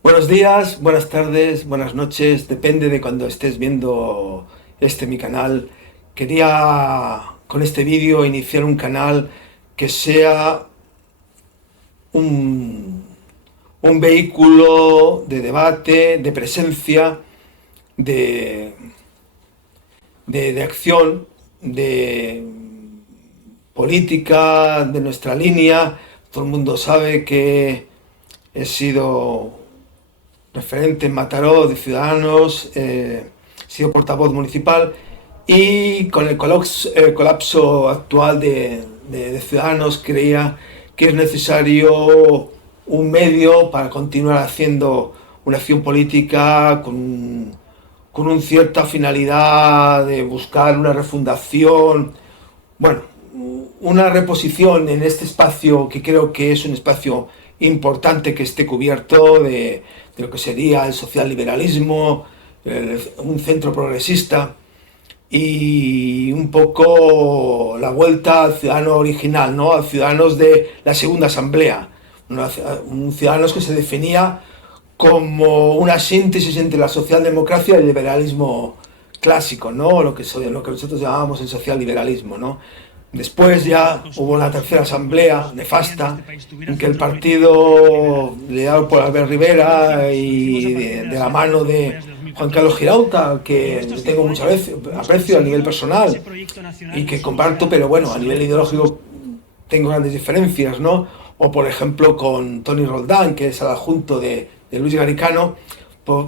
Buenos días, buenas tardes, buenas noches, depende de cuando estés viendo mi canal. Quería con este vídeo iniciar un canal que sea un, un vehículo de debate, de presencia, de, de acción, de política, de nuestra línea. Todo el mundo sabe que he sido referente en Mataró de Ciudadanos, he sido portavoz municipal y con el colapso actual de Ciudadanos creía que es necesario un medio para continuar haciendo una acción política con una cierta finalidad de buscar una refundación, bueno, una reposición en este espacio que creo que es un espacio importante que esté cubierto de lo que sería el socialliberalismo, un centro progresista y un poco la vuelta al ciudadano original, ¿no? A ciudadanos de la segunda asamblea, un ciudadanos que se definía como una síntesis entre la socialdemocracia y el liberalismo clásico, ¿no? Lo que nosotros llamábamos el socialliberalismo, ¿no? Después ya hubo la tercera asamblea nefasta en que el partido liderado por Albert Rivera y de la mano de Juan Carlos Girauta, que tengo mucho aprecio a nivel personal y que comparto, pero bueno, a nivel ideológico tengo grandes diferencias, ¿no? O por ejemplo con Toni Roldán, que es el adjunto de Luis Garicano, pues,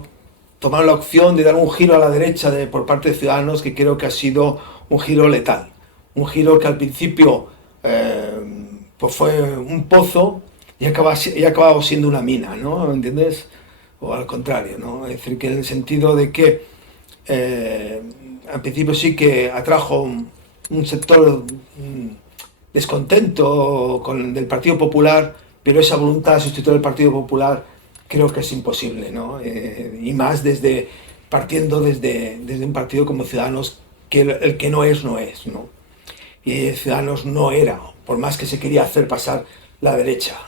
tomaron la opción de dar un giro a la derecha por parte de Ciudadanos que creo que ha sido un giro letal. Un giro que al principio pues fue un pozo y ha acabado siendo una mina, ¿no? ¿Entiendes? O al contrario, ¿no? Es decir, que en el sentido de que al principio sí que atrajo un sector descontento del Partido Popular, pero esa voluntad de sustituir el Partido Popular creo que es imposible, ¿no? Y más partiendo desde un partido como Ciudadanos, que el que no es, no es, ¿no? Y Ciudadanos no era, por más que se quería hacer pasar la derecha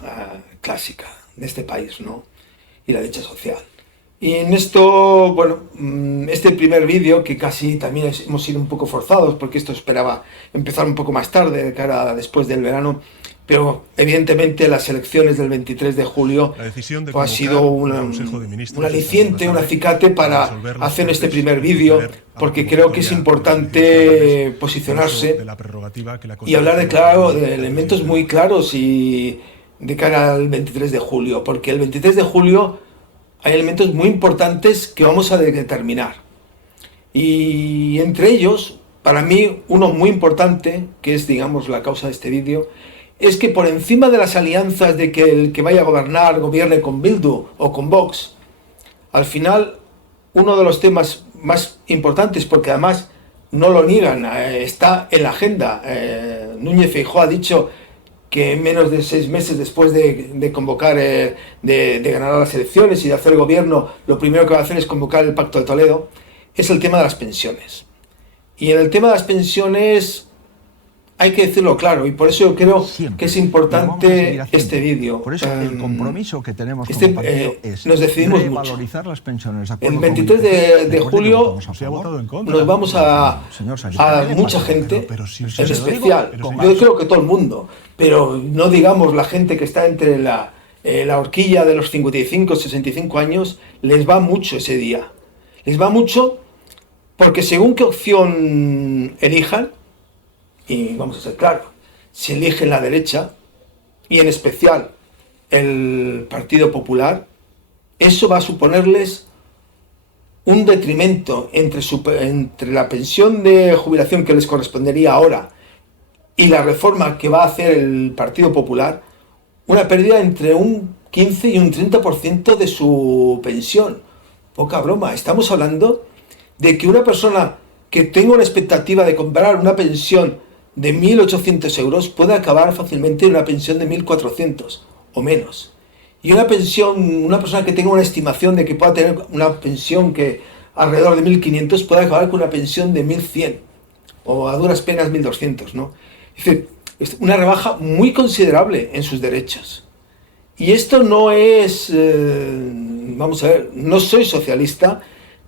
clásica de este país, ¿no? Y la derecha social. Y en esto, bueno, este primer vídeo, que casi también hemos sido un poco forzados, porque esto esperaba empezar un poco más tarde, de cara a después del verano, pero evidentemente las elecciones del 23 de julio pues, ha sido un aliciente, un acicate para hacer este primer vídeo, porque creo que es importante posicionarse y hablar de elementos muy claros y de cara al 23 de julio, porque el 23 de julio hay elementos muy importantes que vamos a determinar. Y entre ellos, para mí, uno muy importante, que es, digamos, la causa de este vídeo, es que por encima de las alianzas de que el que vaya a gobernar gobierne con Bildu o con Vox, al final, uno de los temas más importantes, porque además no lo niegan, está en la agenda. Núñez Feijóo ha dicho que en menos de 6 meses después de convocar, de ganar las elecciones y de hacer gobierno, lo primero que va a hacer es convocar el Pacto de Toledo, es el tema de las pensiones. Y en el tema de las pensiones hay que decirlo claro, y por eso yo creo que es importante este vídeo. Por eso el compromiso que tenemos como partido es nos decidimos revalorizar las pensiones. El 23 de julio nos vamos a mucha gente, en especial, yo creo que todo el mundo, pero no digamos la gente que está entre la horquilla de los 55, 65 años, les va mucho ese día. Les va mucho porque según qué opción elijan, y vamos a ser claros, si eligen la derecha, y en especial el Partido Popular, eso va a suponerles un detrimento entre la pensión de jubilación que les correspondería ahora y la reforma que va a hacer el Partido Popular, una pérdida entre un 15 y un 30% de su pensión. Poca broma, estamos hablando de que una persona que tenga una expectativa de comprar una pensión de 1.800 euros puede acabar fácilmente en una pensión de 1.400 o menos. Y una persona que tenga una estimación de que pueda tener una pensión que alrededor de 1.500 puede acabar con una pensión de 1.100 o a duras penas 1.200, ¿no? Es decir, es una rebaja muy considerable en sus derechos. Y esto no es, vamos a ver, no soy socialista,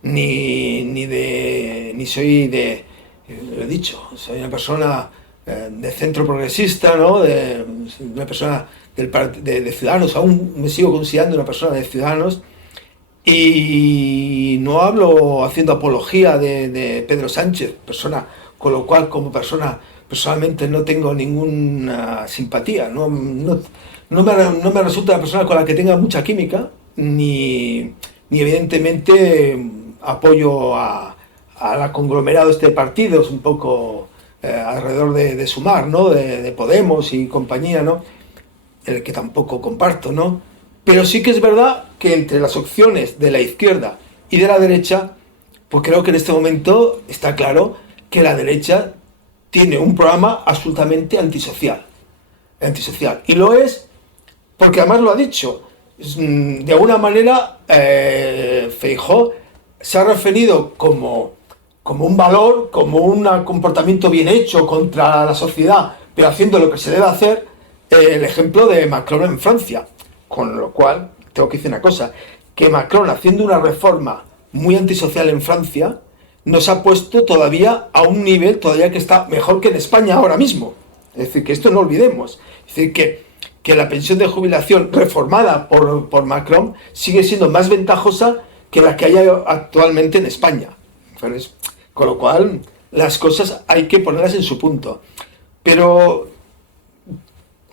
ni soy de, lo he dicho, soy una persona de centro progresista, ¿no? Una persona de Ciudadanos, aún me sigo considerando una persona de Ciudadanos, y no hablo haciendo apología de Pedro Sánchez, persona con lo cual como persona personalmente no tengo ninguna simpatía, no me resulta una persona con la que tenga mucha química, ni evidentemente apoyo al conglomerado de partidos un poco alrededor de Sumar, ¿no? De Podemos y compañía, ¿no? El que tampoco comparto, ¿no? Pero sí que es verdad que entre las opciones de la izquierda y de la derecha, pues creo que en este momento está claro que la derecha tiene un programa absolutamente antisocial. Y lo es porque además lo ha dicho. De alguna manera, Feijóo se ha referido como un valor, como un comportamiento bien hecho contra la sociedad, pero haciendo lo que se debe hacer, el ejemplo de Macron en Francia. Con lo cual, tengo que decir una cosa, que Macron, haciendo una reforma muy antisocial en Francia, nos ha puesto todavía a un nivel todavía que está mejor que en España ahora mismo. Es decir, que esto no olvidemos. Es decir, que la pensión de jubilación reformada por Macron sigue siendo más ventajosa que la que hay actualmente en España. ¿Sabes? Con lo cual, las cosas hay que ponerlas en su punto. Pero,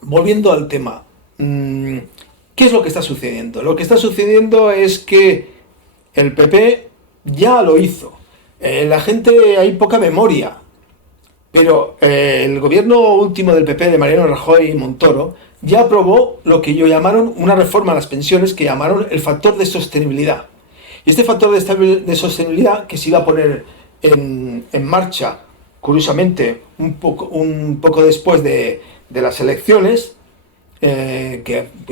volviendo al tema, ¿qué es lo que está sucediendo? Lo que está sucediendo es que el PP ya lo hizo. La gente, hay poca memoria, pero el gobierno último del PP de Mariano Rajoy y Montoro ya aprobó lo que ellos llamaron una reforma a las pensiones que llamaron el factor de sostenibilidad. Y este factor de sostenibilidad que se iba a poner en marcha, curiosamente, un poco después de las elecciones,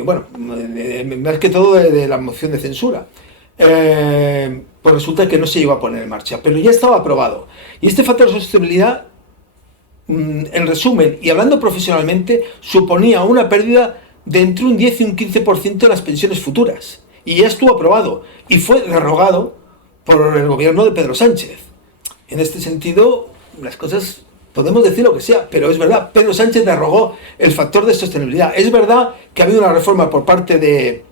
bueno, más que todo de la moción de censura, pues resulta que no se iba a poner en marcha, pero ya estaba aprobado. Y este factor de sostenibilidad, en resumen, y hablando profesionalmente, suponía una pérdida de entre un 10 y un 15% de las pensiones futuras. Y ya estuvo aprobado, y fue derogado por el gobierno de Pedro Sánchez. En este sentido, las cosas... Podemos decir lo que sea, pero es verdad, Pedro Sánchez derogó el factor de sostenibilidad. Es verdad que ha habido una reforma por parte de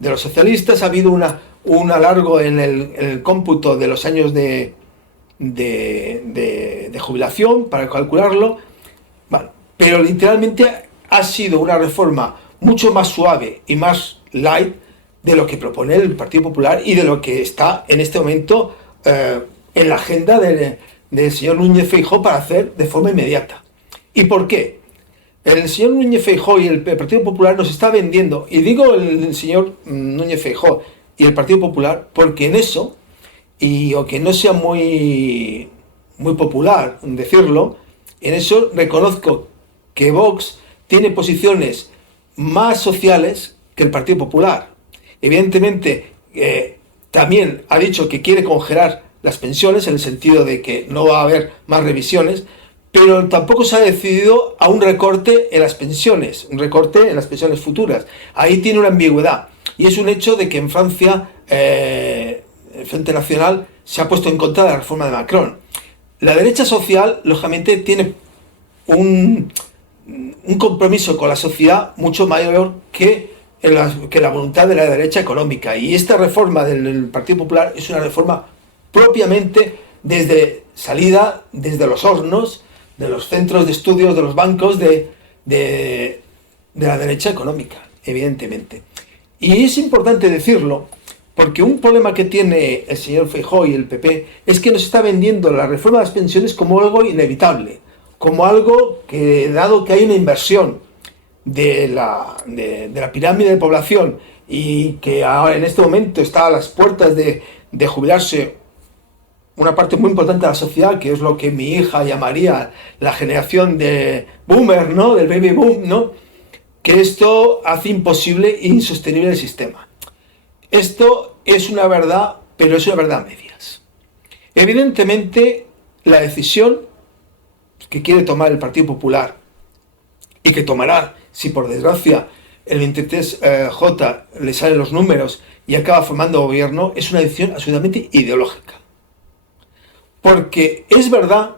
los socialistas, ha habido un alargo en el cómputo de los años de jubilación para calcularlo, bueno, pero literalmente ha sido una reforma mucho más suave y más light de lo que propone el Partido Popular y de lo que está en este momento en la agenda del señor Núñez Feijóo para hacer de forma inmediata. ¿Y por qué? El señor Núñez Feijóo y el Partido Popular nos está vendiendo, y digo el señor Núñez Feijóo y el Partido Popular porque en eso, y aunque no sea muy popular decirlo, en eso reconozco que Vox tiene posiciones más sociales que el Partido Popular. Evidentemente, también ha dicho que quiere congelar las pensiones, en el sentido de que no va a haber más revisiones, pero tampoco se ha decidido a un recorte en las pensiones, futuras. Ahí tiene una ambigüedad. Y es un hecho de que en Francia el Frente Nacional se ha puesto en contra de la reforma de Macron. La derecha social, lógicamente, tiene un compromiso con la sociedad mucho mayor que la voluntad de la derecha económica. Y esta reforma del Partido Popular es una reforma propiamente desde los hornos, de los centros de estudios, de los bancos de la derecha económica, evidentemente. Y es importante decirlo, porque un problema que tiene el señor Feijóo y el PP es que nos está vendiendo la reforma de las pensiones como algo inevitable, como algo que, dado que hay una inversión de la pirámide de población y que ahora en este momento está a las puertas de jubilarse una parte muy importante de la sociedad, que es lo que mi hija llamaría la generación de boomer, ¿no? Del baby boom, ¿no? Que esto hace imposible e insostenible el sistema. Esto es una verdad, pero es una verdad a medias. Evidentemente, la decisión que quiere tomar el Partido Popular, y que tomará, si por desgracia el 23J le salen los números y acaba formando gobierno, es una decisión absolutamente ideológica. Porque es verdad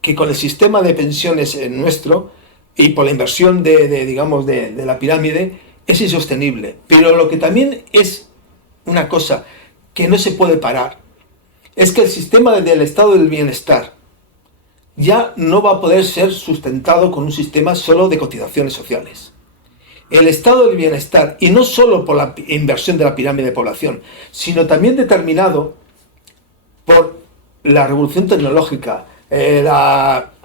que con el sistema de pensiones nuestro y por la inversión de la pirámide es insostenible. Pero lo que también es una cosa que no se puede parar es que el sistema del estado del bienestar ya no va a poder ser sustentado con un sistema solo de cotizaciones sociales. El estado del bienestar, y no solo por la inversión de la pirámide de población, sino también determinado por la revolución tecnológica.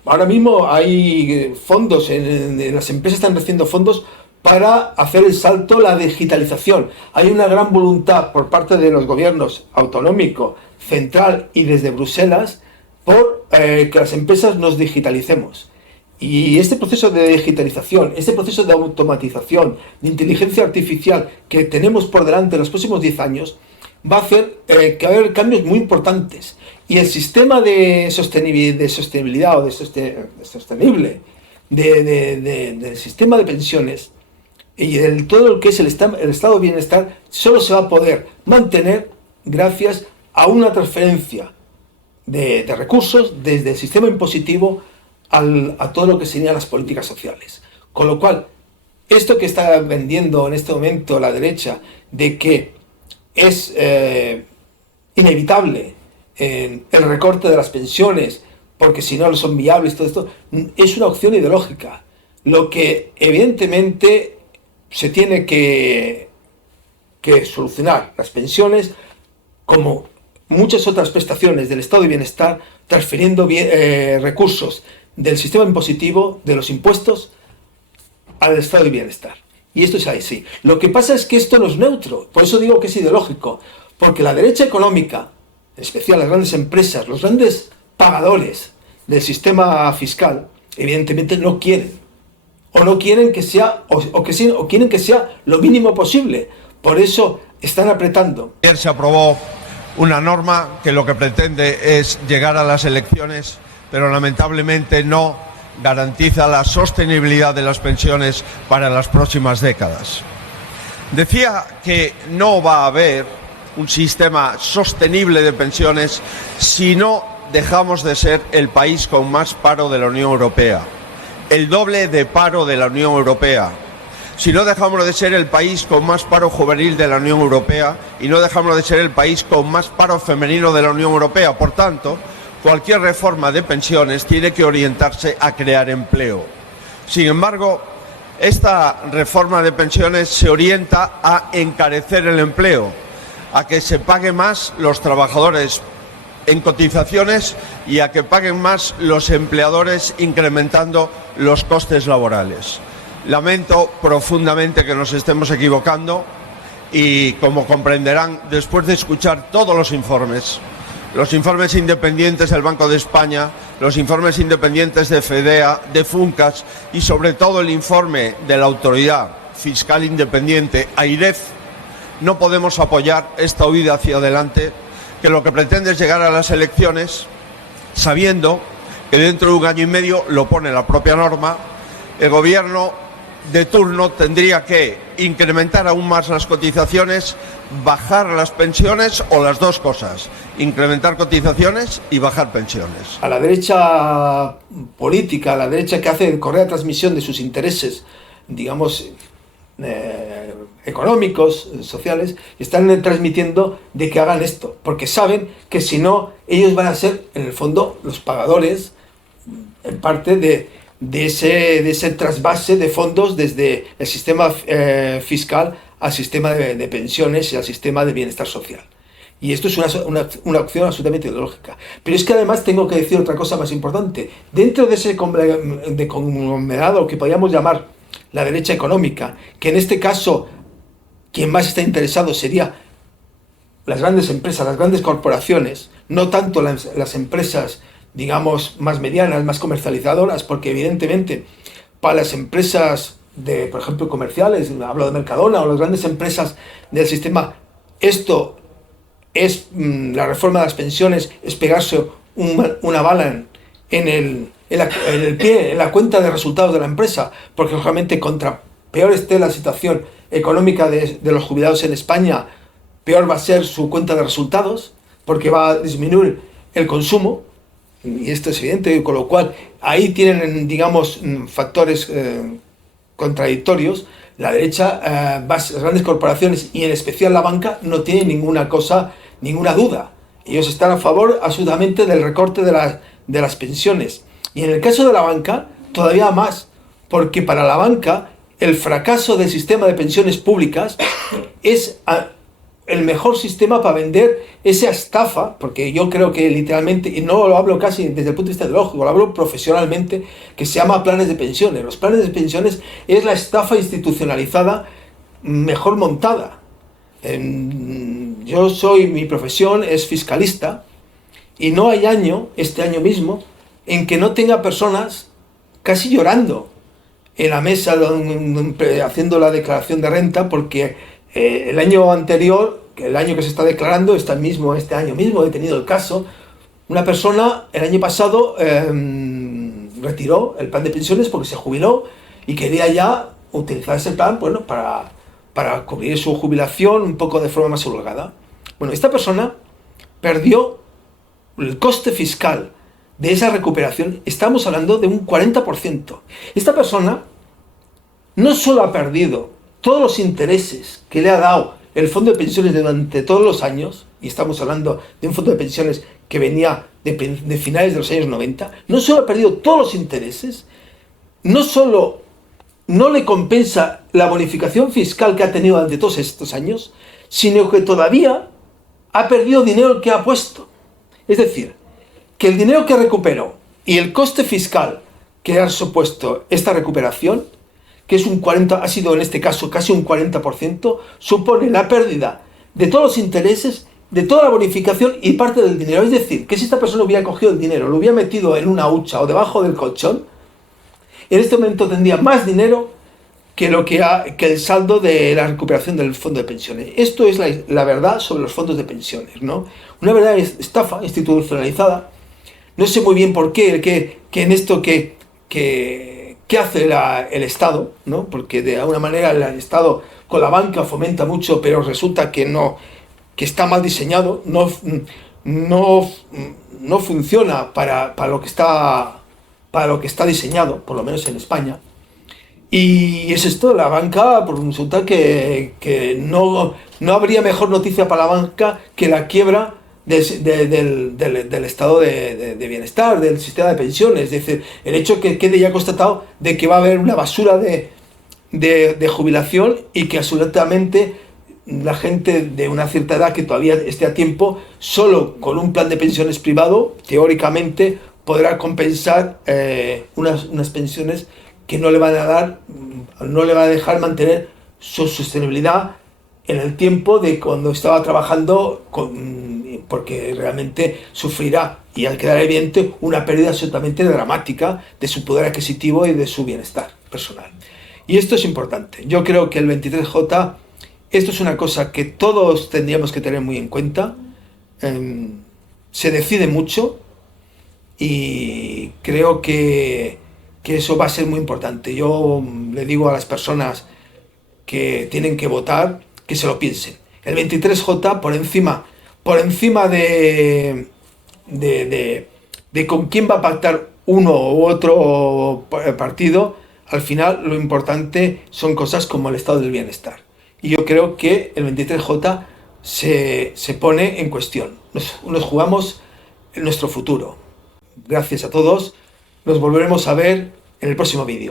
Ahora mismo hay fondos, en las empresas están recibiendo fondos para hacer el salto, la digitalización. Hay una gran voluntad por parte de los gobiernos autonómico, central y desde Bruselas por que las empresas nos digitalicemos. Y este proceso de digitalización, este proceso de automatización, de inteligencia artificial que tenemos por delante en los próximos 10 años, va a hacer que va a haber cambios muy importantes. Y el sistema de sostenibilidad o sostenible del sistema de pensiones y todo lo que es el estado de bienestar solo se va a poder mantener gracias a una transferencia de recursos desde el sistema impositivo a todo lo que serían las políticas sociales. Con lo cual, esto que está vendiendo en este momento la derecha de que es inevitable el recorte de las pensiones porque si no son viables, todo esto es una opción ideológica. Lo que evidentemente se tiene que solucionar las pensiones como muchas otras prestaciones del estado de bienestar, transfiriendo recursos del sistema impositivo, de los impuestos, al estado de bienestar. Y esto es así. Lo que pasa es que esto no es neutro, por eso digo que es ideológico, porque la derecha económica, en especial las grandes empresas, los grandes pagadores del sistema fiscal, evidentemente no quieren, o no quieren que sea, o quieren que sea lo mínimo posible. Por eso están apretando. Ayer se aprobó una norma que lo que pretende es llegar a las elecciones, pero lamentablemente no garantiza la sostenibilidad de las pensiones para las próximas décadas. Decía que no va a haber un sistema sostenible de pensiones si no dejamos de ser el país con más paro de la Unión Europea, el doble de paro de la Unión Europea. Si no dejamos de ser el país con más paro juvenil de la Unión Europea y no dejamos de ser el país con más paro femenino de la Unión Europea. Por tanto, cualquier reforma de pensiones tiene que orientarse a crear empleo. Sin embargo, esta reforma de pensiones se orienta a encarecer el empleo, a que se pague más los trabajadores en cotizaciones y a que paguen más los empleadores incrementando los costes laborales. Lamento profundamente que nos estemos equivocando y, como comprenderán, después de escuchar todos los informes independientes del Banco de España, los informes independientes de FEDEA, de FUNCAS y sobre todo el informe de la Autoridad Fiscal Independiente, AIREF, no podemos apoyar esta huida hacia adelante que lo que pretende es llegar a las elecciones sabiendo que dentro de un año y medio, lo pone la propia norma, el gobierno de turno tendría que incrementar aún más las cotizaciones, bajar las pensiones o las dos cosas, incrementar cotizaciones y bajar pensiones. A la derecha política, a la derecha que hace correa transmisión de sus intereses, digamos, económicos, sociales, están transmitiendo de que hagan esto, porque saben que si no, ellos van a ser, en el fondo, los pagadores, en parte, de ese trasvase de fondos desde el sistema fiscal al sistema de pensiones y al sistema de bienestar social. Y esto es una opción absolutamente ideológica. Pero es que además tengo que decir otra cosa más importante. Dentro de ese conglomerado que podríamos llamar la derecha económica, que en este caso quien más está interesado sería las grandes empresas, las grandes corporaciones, no tanto las empresas, digamos, más medianas, más comercializadoras, porque evidentemente para las empresas por ejemplo, comerciales, hablo de Mercadona o las grandes empresas del sistema, esto es la reforma de las pensiones, es pegarse una bala en el pie, en la cuenta de resultados de la empresa, porque lógicamente peor esté la situación económica de los jubilados en España, peor va a ser su cuenta de resultados, porque va a disminuir el consumo, y esto es evidente, con lo cual ahí tienen, digamos, factores contradictorios. La derecha, las grandes corporaciones y en especial la banca no tienen ninguna duda. Ellos están a favor absolutamente del recorte de las pensiones. Y en el caso de la banca, todavía más, porque para la banca el fracaso del sistema de pensiones públicas es el mejor sistema para vender esa estafa, porque yo creo que literalmente, y no lo hablo casi desde el punto de vista ideológico, lo hablo profesionalmente, que se llama planes de pensiones. Los planes de pensiones es la estafa institucionalizada mejor montada. Mi profesión es fiscalista, y no hay año, este año mismo, en que no tenga personas casi llorando en la mesa haciendo la declaración de renta, porque el año anterior, el año que se está declarando, este año mismo he tenido el caso, una persona el año pasado retiró el plan de pensiones porque se jubiló y quería ya utilizar ese plan, bueno, para cubrir su jubilación un poco de forma más holgada. Bueno, esta persona perdió el coste fiscal de esa recuperación, estamos hablando de un 40%. Esta persona no solo ha perdido todos los intereses que le ha dado el fondo de pensiones durante todos los años, y estamos hablando de un fondo de pensiones que venía de finales de los años 90, no solo ha perdido todos los intereses, no solo no le compensa la bonificación fiscal que ha tenido durante todos estos años, sino que todavía ha perdido dinero que ha puesto. Es decir, que el dinero que recuperó y el coste fiscal que ha supuesto esta recuperación, que es ha sido en este caso casi un 40%, supone la pérdida de todos los intereses, de toda la bonificación y parte del dinero. Es decir, que si esta persona hubiera cogido el dinero, lo hubiera metido en una hucha o debajo del colchón, en este momento tendría más dinero que el saldo de la recuperación del fondo de pensiones. Esto es la verdad sobre los fondos de pensiones, ¿no? Una verdad estafa institucionalizada. No sé muy bien por qué, que en esto que hace el Estado, ¿no? Porque de alguna manera el Estado con la banca fomenta mucho, pero resulta que está mal diseñado, no funciona para lo que está diseñado, por lo menos en España. Y es esto, la banca, pues resulta que no habría mejor noticia para la banca que la quiebra del estado de bienestar, del sistema de pensiones. Es decir, el hecho que quede ya constatado de que va a haber una basura de jubilación y que absolutamente la gente de una cierta edad que todavía esté a tiempo, solo con un plan de pensiones privado, teóricamente podrá compensar unas pensiones que no le van a dejar mantener su sostenibilidad en el tiempo de cuando estaba trabajando, porque realmente sufrirá y al quedar evidente una pérdida absolutamente dramática de su poder adquisitivo y de su bienestar personal. Y esto es importante. Yo creo que el 23J, esto es una cosa que todos tendríamos que tener muy en cuenta. Se decide mucho y creo que eso va a ser muy importante. Yo le digo a las personas que tienen que votar que se lo piensen. El 23J, por encima de con quién va a pactar uno u otro partido, al final lo importante son cosas como el estado del bienestar. Y yo creo que el 23J se pone en cuestión. Nos jugamos en nuestro futuro. Gracias a todos. Nos volveremos a ver en el próximo vídeo.